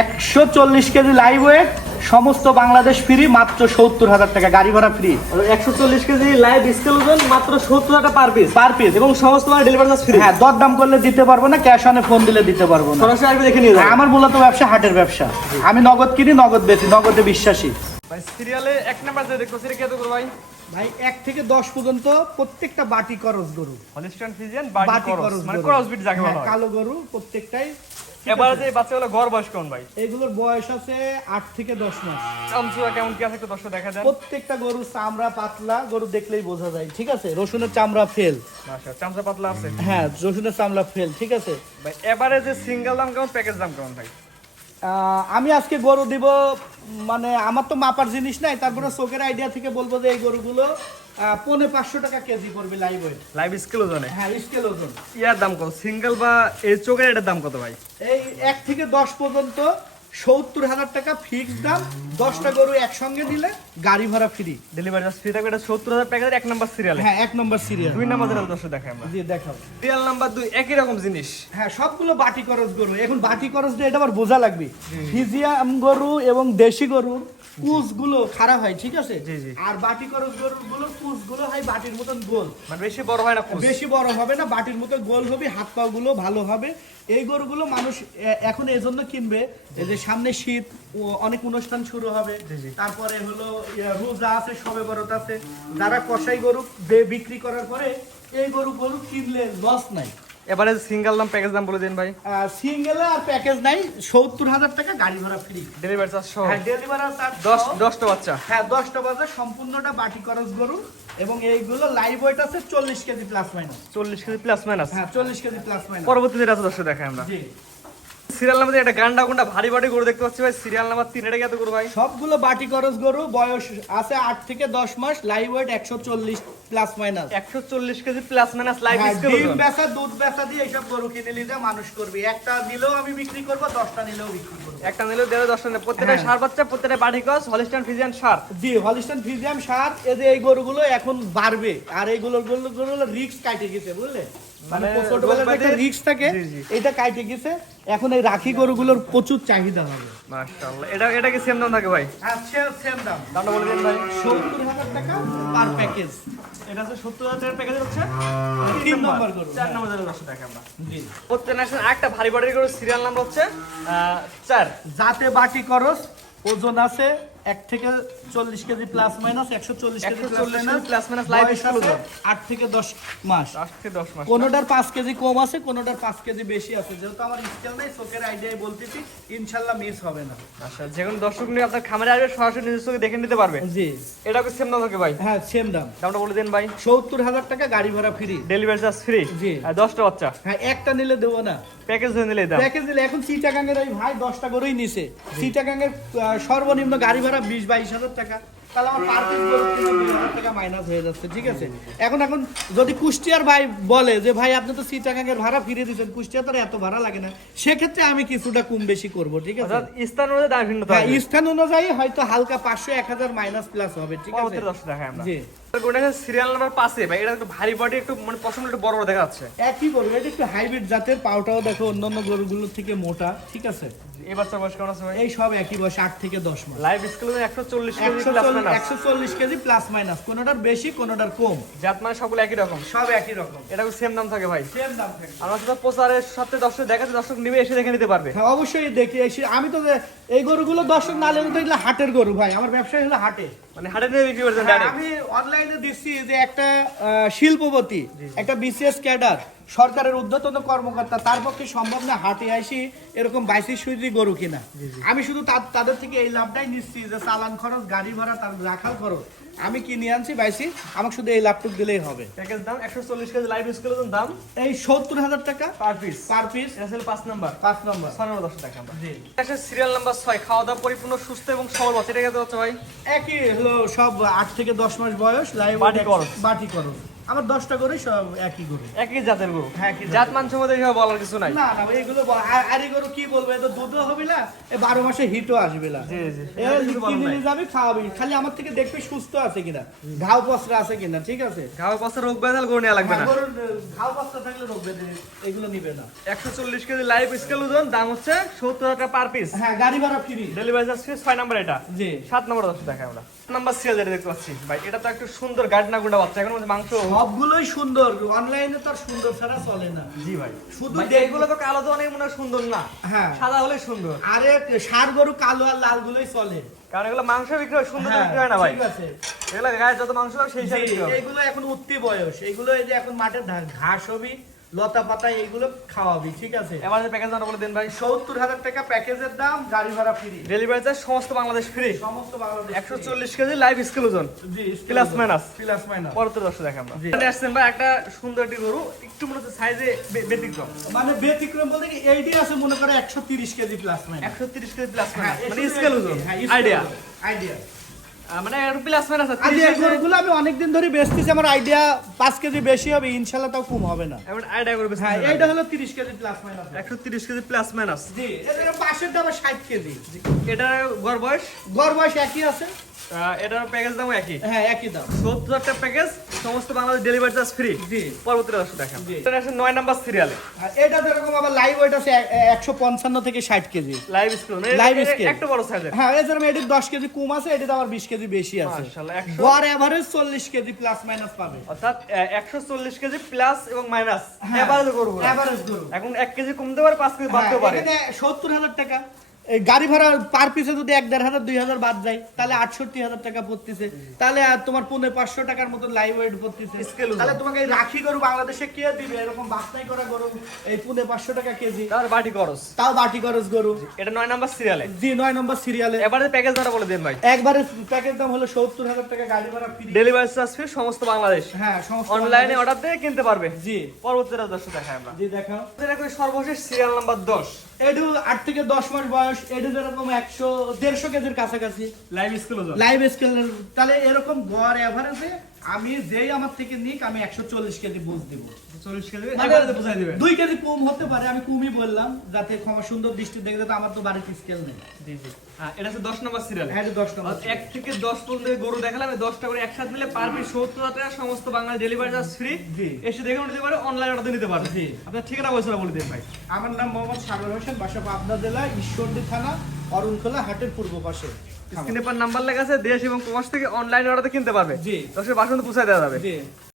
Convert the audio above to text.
140 KG live weight, সমস্ত Bangladesh free, মাত্র 70,000 টাকা, গাড়ি ভাড়া ফ্রি। 140 কেজি লাইভ স্কেল ওজন মাত্র 70 টাকা পার পিস। পার পিস এবং সমস্ত মানে ডেলিভারি চার্জ ফ্রি। হ্যাঁ, দরদাম করলে দিতে পারবো না, ক্যাশ অনে ফোন দিলে দিতে পারবো না, সরাসরি আসবে দেখে নিয়ে যাবেন। আমার মূলত ব্যবসা হাটের ব্যবসা, আমি নগদ কিনি, নগদ বেচি, নগদে বিশ্বাসী। ভাই সিরিয়ালে 1 নাম্বার যে দেখো সেটা কত করে ভাই? ভাই 1 থেকে 10 পর্যন্ত প্রত্যেকটা বাটি করস গরু, হলিস্টাইন ফ্রিজিয়ান বাটি বাটি করস করস মানে গরু। ক্রস বিট যাকে বলা হ্যাঁ, হয়। কালো গরু প্রত্যেকটাই। এবারে যে বাচ্চাগুলো গড় বয়স কেমন ভাই? এগুলোর বয়স আছে 8 থেকে 10 মাস। চামচুয়া কেমন কি আছে একটু দর্শক দেখা দেন। প্রত্যেকটা গরু চামড়া পাতলা, গরু দেখলেই বোঝা যায়, ঠিক আছে। রসুনের চামড়া ফেল, আচ্ছা চামচা পাতলা আছে। হ্যাঁ রসুনের চামড়া ফেল, ঠিক আছে। ভাই এবারে যে সিঙ্গেল দাম কেমন, প্যাকেজ দাম কেমন ভাই? আমি আজকে গরু দিব, মানে আমার তো মাপার জিনিস নাই, তারপরে চোখের আইডিয়া থেকে বলবো যে এই গরুগুলো 550 টাকা কেজি পড়বে লাইভ ওয়েট। লাইভ স্কেল ওজনে? হ্যাঁ, স্কেল ওজন। ইয়ার দাম কত সিঙ্গেল বা এই চোখের এটার দাম কত ভাই? এই 1 থেকে 10 পর্যন্ত 70,000 টাকা ফিক্স দাম। 10টা গরু একসঙ্গে দিলে গাড়ি ভাড়া ফ্রি, ডেলিভারি চার্জ ফ্রি থাকবে। এটা 70,000 প্যাকেজের 1 নাম্বার সিরিয়ালে। হ্যাঁ 1 নম্বর সিরিয়াল। 2 নাম্বার যেটা দর্শক দেখাই আমরা। জি দেখাবো। সিরিয়াল নাম্বার 2 একই রকম জিনিস। হ্যাঁ, সবগুলো বাটি করস গরু। এখন বাটি করস দিয়ে এটা আবার বোঝা লাগবে, ফিজিয়াম গরু এবং দেশি গরুর কুচগুলো খারাপ হয়, ঠিক আছে। জি, জি। আর বাটি করস গরুগুলো কুচগুলো হয় বাটির মতন গোল, মানে বেশি বড় হয় না কুচ। বেশি বড় হবে না, বাটির মতো গোল হবে, হাত পা গুলো ভালো হবে। এই গরুগুলো মানুষ এখন এই জন্য কিনবে, এই যে সামনে শীত, অনেক অনুষ্ঠান শুরু হবে, তারপরে হলো রোজা আছে, সবে বরত আছে, যারা কসাই গরু বিক্রি করার পরে এই গরু কিনলে লস নাই। এবারে সিঙ্গেল দাম প্যাকেজ দাম বলে দিন ভাই। সিঙ্গেলে আর প্যাকেজ নাই, 70,000 টাকা, গাড়ি ভাড়া ফ্রি, ডেলিভারি চার্জ সহ। হ্যাঁ ডেলিভারি চার্জ 10টা বাচ্চা। হ্যাঁ 10টা বাজে, সম্পূর্ণটা বাটি করস গরু। এবং এইগুলো লাইভ ওয়েট আছে 40 KG plus minus. 40 KG plus minus. হ্যাঁ 40 কেজি প্লাস মাইনাস। পরবর্তী যেটা আছে দর্শক দেখাই আমরা। জি, সিরিয়াল নাম্বার একটা গান্ডা গুন্ডা ভারী ভারী গরু দেখতে পাচ্ছি ভাই। সিরিয়াল নাম্বার 3 এটা কি এত গরু ভাই? সবগুলো বাটি করস গরু, বয়স আছে 8 থেকে 10 মাস, live weight 140 plus minus. 140 kg plus minus live হ্যাঁ, স্কেল ডিম ওজন। বেচা, দুধ বেচা দিয়ে এইসব গরু কিনে নিলে মানুষ করবে। একটা নিলেও আমি বিক্রি করবো, 10টা নিলেও বিক্রি করবো। একটা নিলেও 10টা নেই। প্রত্যেকটা হ্যাঁ। সার বাচ্চা, প্রত্যেকটা বাটি কস হলিস্টাইন ফ্রিজিয়ান সার। জি, হলিস্টাইন ফ্রিজিয়াম সার। এই যে এই গরুগুলো এখন বাড়বে, আর এই গরুগুলো রিস্ক কাটে গেছে, বুঝলে, মানে ছোটবেলার একটা রিস্ক থাকে, জি, জি। এটা কাটে গেছে। এখন এই রাখি গরুগুলোর প্রচুর চাহিদা হবে। মাশাআল্লাহ। এটা কি সেম দাম থাকে ভাই? আচ্ছা, সেম দাম, দামটা বলে দিন ভাই। 70,000 টাকা পার প্যাকেজ। এটা হচ্ছে 70,000 টাকার প্যাকেজ হচ্ছে 3 নম্বর গরু। 4 নম্বর যেটা দর্শক দেখে আমরা। জি, প্রত্যেকটা আরেকটা ভারী ভারী গরু সিরিয়াল নাম্বার হচ্ছে 4। যাতে বাটি করস, ওজন আছে 1 থেকে 40 KG plus minus, 140 KG 140 plus minus live scale ওজন। 8 থেকে 10 মাস। 8 থেকে 10 মাস। কোনোটার 5 কেজি কম আছে, কোনোটার 5 কেজি বেশি আছে। যেহেতু আমার স্কেল নেই, চোখের আইডিয়ায় বলতেছি, ইনশাল্লাহ মিস হবে না। আচ্ছা, যে কোনো দর্শক নিয়ে আপনার খামারে আসবে, সরাসরি নিজের চোখে দেখে নিতে পারবে। জি, এটা কি সেম দাম থাকে ভাই? হ্যাঁ সেম দাম। দামটা বলে দিন ভাই। 70,000 টাকা, গাড়ি ভাড়া ফ্রি, ডেলিভারি চার্জ ফ্রি। জি। আর 10টা বাচ্চা হ্যাঁ, একটা নিলে দেবো না, প্যাকেজ ধরে নিলে দাম। প্যাকেজ দিলে। এখন চিটাগাঙ্গের ওই ভাই 10টা গরুই নিছে, চিটাগাঙ্গের সর্বনিম্ন গাড়ি ভাড়া 20-22,000 টাকা, তাহলে আমার পার পিস গরু থেকে 2,000 টাকা মাইনাস হয়ে যাচ্ছে, ঠিক আছে। এখন যদি কুষ্টিয়ার ভাই বলে যে ভাই আপনি তো চিটাগাঙ্গের ভাড়া ফিরিয়ে দিচ্ছেন, কুষ্টিয়া তো এত ভাড়া লাগে না, সেক্ষেত্রে আমি কিছুটা কম বেশি করব, ঠিক আছে। অর্থাৎ স্থান অনুযায়ী দাম ভিন্ন হ্যাঁ, থাকে। স্থান অনুযায়ী হয়তো হালকা 500-1000 মাইনাস প্লাস হবে, ঠিক আছে। পরবর্তী দর্শক দেখাই আমরা। জি, সিরিয়াল নাম্বার 5 ভাই। এটা একটু ভারী বডি, একটু মানে পছন্দ একটু বড় বড় দেখা যাচ্ছে। একই গরু, এটা একটু হাইব্রিড জাতের, পাউটাও দেখো অন্যান্য গরুগুলোর থেকে মোটা, ঠিক আছে। এই বাচ্চা বয়স কেমন আছে ভাই? এই সব একই বয়স, 8 থেকে 10 মাস। Live scale 140 kg plus minus. 140 kg plus minus, কোনোটার বেশি কোনোটার কম, জাত মানে সবগুলো একই রকম। সব একই রকম, এটা কি সেম দাম থাকে ভাই? সেম দাম থাকে। আমার সাথে প্রচারের সাথে দর্শক দেখাতে, দর্শক নিবে এসে দেখে নিতে পারবে। হ্যাঁ, অবশ্যই দেখি এসে। আমি তো এই গরুগুলো দর্শক না লেগে তো এগুলো হাটের গরু ভাই, আমার ব্যবসায় হলো হাটে। মানে হাটে নিয়ে বিক্রি করছেন হ্যাঁ, ডাইরেক্ট? আমি অনলাইনে দিচ্ছি যে একটা শিল্পপতি, একটা বিসিএস ক্যাডার, সরকারের ঊর্ধ্বতন কর্মকর্তা, তার পক্ষে সম্ভব না হাটে আসি এরকম 22 সুইজি গরু কিনা। আমি শুধু তাদের থেকে এই লাভটাই নিচ্ছি যে চালান খরচ, গাড়ি ভাড়া, তার রাখাল খরচ আমি কিনে আনছি 22, আমাকে শুধু এই লাভটুক দিলেই হবে। প্যাকেজ দাম 140 কেজি লাইভ স্কেল দাম এই 70,000 টাকা পার পিস। Per piece. এটা হচ্ছে 5 নাম্বার। 5 নম্বর। 6 নম্বর দর্শক দেখাই আমরা। জি, এটা সিরিয়াল নাম্বার 6। খাওয়া দাওয়া পরিপূর্ণ সুস্থ এবং সবল বাচ্চা। এটা কত হচ্ছে ভাই? একই হলো, সব 8 থেকে 10 মাস বয়স, লাইভ বাটি করস। বাটি করস। আমার 10টা গরু সব একই গরু। একই জাতের গরু। হ্যাঁ, একই জাত মান সম্বন্ধে এসব বলার কিছু নাই। না না এগুলো আরি গরু কি বলবো, এত দুধও হবে না, 12 মাসে হিটও আসবে না। জি জি। এ কিনে নিয়ে যাবি খাওয়াবি, খালি আমার থেকে দেখবি সুস্থ আছে কিনা, ঘাও পচরা আছে কিনা, ঠিক আছে? ঘাও পাশে রোগ ব্যাধি গরু নেওয়া লাগবে না। গরুর ঘাও পচরা থাকলে রোগ ব্যাধি এগুলো নিবে না। 140 কেজি লাইভ স্কেল ওজন, দাম হচ্ছে 70,000 টাকা পার পিস। হ্যাঁ, গাড়ি ভাড়া ফ্রি। ডেলিভারি চার্জ 6 নম্বর এটা। জি। 7 নম্বর দর্শক দেখাই আমরা। নাম্বার সিরিয়াল যেটা দেখতে পাচ্ছি ভাই, এটা তো একটু সুন্দর গাডনা গুন্ডা বাচ্চা, এখন মধ্যে মাংস। সবগুলোই সুন্দর, অনলাইনে তো আর সুন্দর ছাড়া চলে না। জি ভাই। শুধু ভাই, এগুলো তো কালো তো অনেক মনে হয় সুন্দর না, হ্যাঁ সাদা হলে সুন্দর। আরে ষাঁড় গরু কালো আর লাল গুলোই চলে। কারণ এগুলো মাংস বিক্রি হয়, সুন্দর হ্যাঁ, বিক্রি হয় না ভাই। ঠিক আছে। এগুলো গায়ে যত মাংস হবে সেই হিসাবে জি, বিক্রি হবে। এগুলো এখন উঠতি বয়স, এগুলো এই যে এখন মাঠে ঘাস হবি, লতা পাতা এইগুলো খাওয়াবি, ঠিক আছে? এবার যে প্যাকেজ দাম বলে দেন ভাই। 70,000 টাকা প্যাকেজের দাম, গাড়ি ভাড়া ফ্রি, ডেলিভারি চার্জ সমস্ত বাংলাদেশ ফ্রি। সমস্ত বাংলাদেশ। 140 কেজি লাইভ স্কেল ওজন, জি, প্লাস মাইনাস। Plus minus. পরবর্তী দর্শক দেখাই আমরা। জি। এখানে আসছেন ভাই একটা সুন্দর একটি গরু, একটু মনে হচ্ছে সাইজে ব্যতিক্রম। মানে ব্যতিক্রম বলতে কি, এইটি আছে মনে করে 130 kg plus minus. 130 kg plus হ্যাঁ, মাইনাস, মানে স্কেল ওজন। আইডিয়া আইডিয়া আইডিয়া মানে একটু প্লাস মাইনাস আছে। আজ এই গরুগুলো আমি অনেকদিন ধরে বেচতেছি, আমার আইডিয়া 5 কেজি বেশি হবে ইনশাআল্লাহ, তাও কম হবে না। এবার আইডিয়া করবে। হ্যাঁ, এইটা হলো 30 kg plus minus. 130 kg plus minus. জি, এর পাশের দাম 60 কেজি। এটার গড় বয়স, গড় বয়স একই আছে। এটার প্যাকেজ দাম একই। হ্যাঁ, একই দাম। 70,000 টাকা প্যাকেজ, সমস্ত বাংলাদেশ ডেলিভারি চার্জ ফ্রি। জি। পরবর্তী দর্শক দেখান। জি। এটা আসলে 9 নাম্বার সিরিয়ালে আর এটা যেরকম আবার লাইভ ওয়েট আছে 155 থেকে 60 KG. Live scale, Live scale। একটু বড় সাইজের। হ্যাঁ, এছাড়া এটির 10 কেজি কম আছে, এটিতে আবার 20 কেজি বেশি আছে। মাশাআল্লাহ, 100 গড় এভারেজ 40 কেজি প্লাস মাইনাস পাবে। অর্থাৎ 140 কেজি প্লাস এবং মাইনাস হ্যাঁ, এভারেজ করব। এভারেজ গরু। এখন 1 কেজি কমতে পারে, 5 কেজি বাড়তেও হ্যাঁ, পারে। এখানে 70,000 টাকা। এই গাড়ি ভাড়া পার পিসে যদি 1,500 2,000 বাদ যায়, তাহলে 68,000 টাকা পড়তেছে। তাহলে আর তোমার 500 টাকার মতো লাইভ ওয়েট পড়তেছে। Scale তাহলে তোমাকে এই রাখি গরু বাংলাদেশে কে দিবে? এরকম বাছনাই করা গরু এই 500 টাকা কেজি, তার বাটি খরচ। তাও বাটি খরচ গরু। এটা 9 নাম্বার সিরিয়ালে। জি, 9 নম্বর সিরিয়ালে। এবারে প্যাকেজ দামটা বলে দেন ভাই। একবারে প্যাকেজ দাম হলো 70,000 টাকা, গাড়ি ভাড়া ফ্রি। ডেলিভারি চার্জ ফ্রি, সমস্ত বাংলাদেশ। হ্যাঁ, সমস্ত অনলাইনে বাংলাদেশ। অর্ডার দিয়ে কিনতে পারবে। জি পরবর্তী দর্শক দেখাই আমরা। জি, দেখাও। এটা কই সর্বশেষ সিরিয়াল নাম্বার 10 এডু 8 থেকে 10 মাস বয়স, এডু যেরকম 100-150 কেজির কাছাকাছি লাইভ স্কেল ওজন। লাইভ স্কেলের। তাহলে এরকম গড় এভারেজে আমি যেই আমার থেকে নিক, আমি 140 কেজি বুঝ দিব। 40 কেজি মানে এবারে বুঝাই দিবেন। 2 কেজি কম হতে পারে, আমি কমই বললাম যাতে ক্ষমা সুন্দর দৃষ্টি দেখে, তো আমার তো বাড়িতে স্কেল নেই। জি জি। এটা হচ্ছে 10 নাম্বার সিরিয়ালে। হ্যাঁ, 10 নম্বর। 1 থেকে 10 পর্যন্ত গরু দেখালাম, 10টা করে একসাথে মিলে পার পিস 70,000 টাকা, সমস্ত বাংলা ডেলিভারি চার্জ ফ্রি। জি। এসে দেখে নিতে পারে, অনলাইন অর্ডার নিতে পারে। জি। আপনার ঠিকানা বলছিল বলে দিন ভাই। আমার নাম মোহাম্মদ সাগর হোসেন, বাসা পাবনা জেলা, ঈশ্বরদী থানা, অরুণখোলা হাটের পূর্ব পাশে। স্ক্রিনে পর নাম্বার লেখা আছে, দেশ এবং প্রবাস থেকে অনলাইন অর্ডার কিনতে পারবে। জি। দশের বাসন পৌঁছায় দেওয়া যাবে। জি।